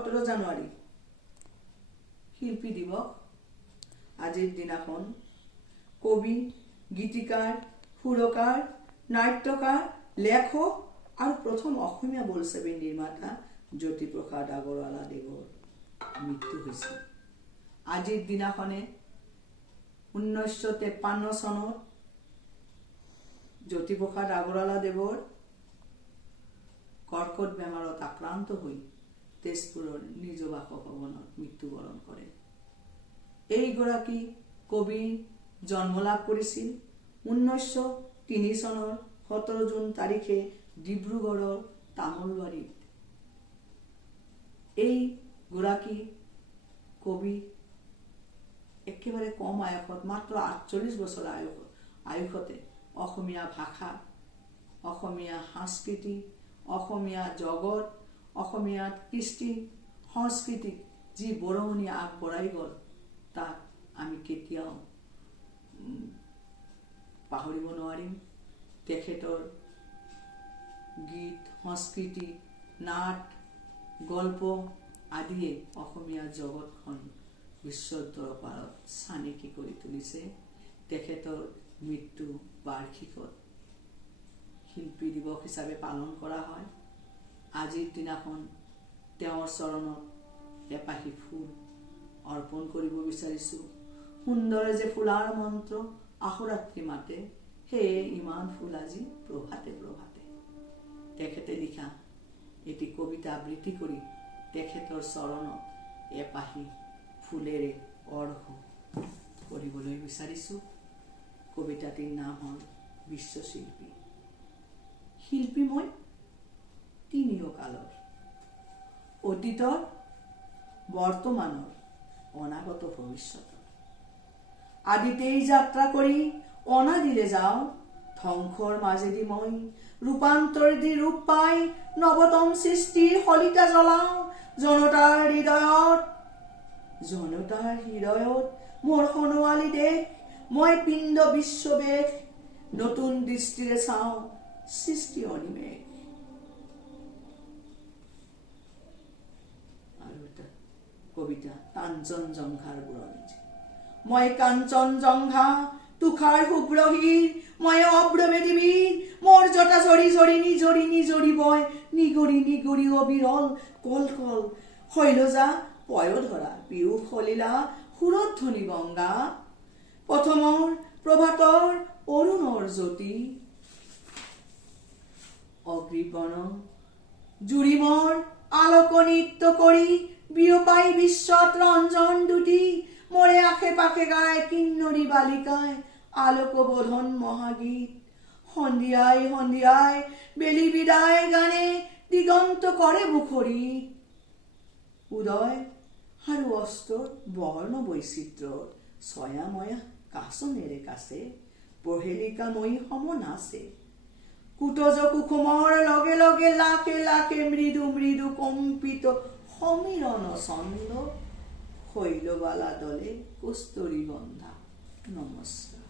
17 জানুৱাৰী শিল্পী দিৱস। আজিৰ দিনাখন কবি, গীতিকাৰ, সুৰকাৰ, নাট্যকাৰ, লেখক আৰু প্ৰথম অসমীয়া বোলছবি নিৰ্মাতা জ্যোতিপ্ৰসাদ আগৰৱালা দেৱৰ মৃত্যু হৈছিল। আজিৰ দিনাখনে 1953 চনত জ্যোতিপ্ৰসাদ আগৰৱালা দেৱৰ কৰ্কট বেমাৰত আক্ৰান্ত হৈ তেজপুৰৰ নিজ বাসভৱনত মৃত্যুবৰণ কৰে। এইগৰাকী কবি জন্ম লাভ কৰিছিল 1903 চনৰ 17 জুন তাৰিখে ডিব্ৰুগড়ৰ তামোলবাৰীত। এই গৰাকী কবি একেবাৰে কম আয়ুসত, মাত্ৰ 48 বছৰ আয়ুসতে অসমীয়া ভাষা, অসমীয়া সংস্কৃতি, অসমীয়া জগত, অসমীয়া কৃষ্টি সংস্কৃতিক যি বৰঙণি আগবঢ়াই গ'ল তাক আমি কেতিয়াও পাহৰিব নোৱাৰিম। তেখেতৰ গীত, সংস্কৃতি, নাট, গল্প আদিয়ে অসমীয়া জগতখন বিশ্বৰ দৰবাৰত চানেকি কৰি তুলিছে। তেখেতৰ মৃত্যু বাৰ্ষিকত শিল্পী দিৱস হিচাপে পালন কৰা হয়। আজিৰ দিনাখন তেওঁৰ চৰণত এপাহি ফুল অৰ্পণ কৰিব বিচাৰিছোঁ। সুন্দৰে যে ফুলাৰ মন্ত্ৰ আহোৰাত্ৰি মাতে, সেয়ে ইমান ফুল আজি প্ৰভাতে প্ৰভাতে। তেখেতে লিখা এটি কবিতা আবৃত্তি কৰি তেখেতৰ চৰণত এপাহি ফুলেৰে অৰ্ঘ্য কৰিবলৈ বিচাৰিছোঁ। কবিতাটিৰ নাম হ'ল বিশ্বশিল্পী। শিল্পী মই তিনিও কালৰ, অতীতৰ, বৰ্তমানৰ, অনাগত ভৱিষ্যতৰ। আদিতেই যাত্ৰা কৰি অনাদিলে যাওঁ, ধ্বংসৰ মাজেদি মই ৰূপান্তৰ দি ৰূপ পাই নৱতম সৃষ্টিৰ শলিতা জ্বলাওঁ। জনতাৰ হৃদয়ত মোৰ সোণোৱালী দেশ, মই পিণ্ড বিশ্ববেশ, নতুন দৃষ্টিৰে চাওঁ সৃষ্টি অনিমেষ। আৰু এটা কবিতা কাঞ্চনজংঘাৰ বুৰঞ্জী। মই কাঞ্চনজংঘা তুষাৰ শুভ্ৰহীৰ, মই অব্ৰবেদীবীৰ, মোৰ জটা ঝৰি ঝৰি নিজৰি নিজৰি বয়, নিগৰি নিগৰি অবিৰল কল কল শৈলজা পয়োধৰা পিয়ুষ সলিলা সুৰধ্বনি গংগা। প্ৰথমৰ প্ৰভাতৰ অৰুণৰ জ্যোতি, অগ্নিবৰ্ণ জুৰিমৰ আলোক নৃত্য কৰি বিয়পাই বিশ্বত ৰঞ্জন দুটি। মোৰে আশে পাশে গায় কিন্নৰী বালিকাই আলোকবোধন মহাগীত। সন্ধিয়াই সন্ধিয়াই বেলি বিদায় গানে দিগন্ত কৰে মুখৰী। উদয় আৰু অস্তৰ বৰ্ণ বৈচিত্ৰ্যৰ ছয়াময়া কাচনেৰে কাছে, প্ৰহেলিকাময়ী সম নাচে। কুটজ কুসুমৰ লগে লগে লাখে লাখে মৃদু মৃদু কম্পিত সমীৰণ ছন্দ, শৈলবালা দলে কস্তুৰী গন্ধা। নমস্কাৰ।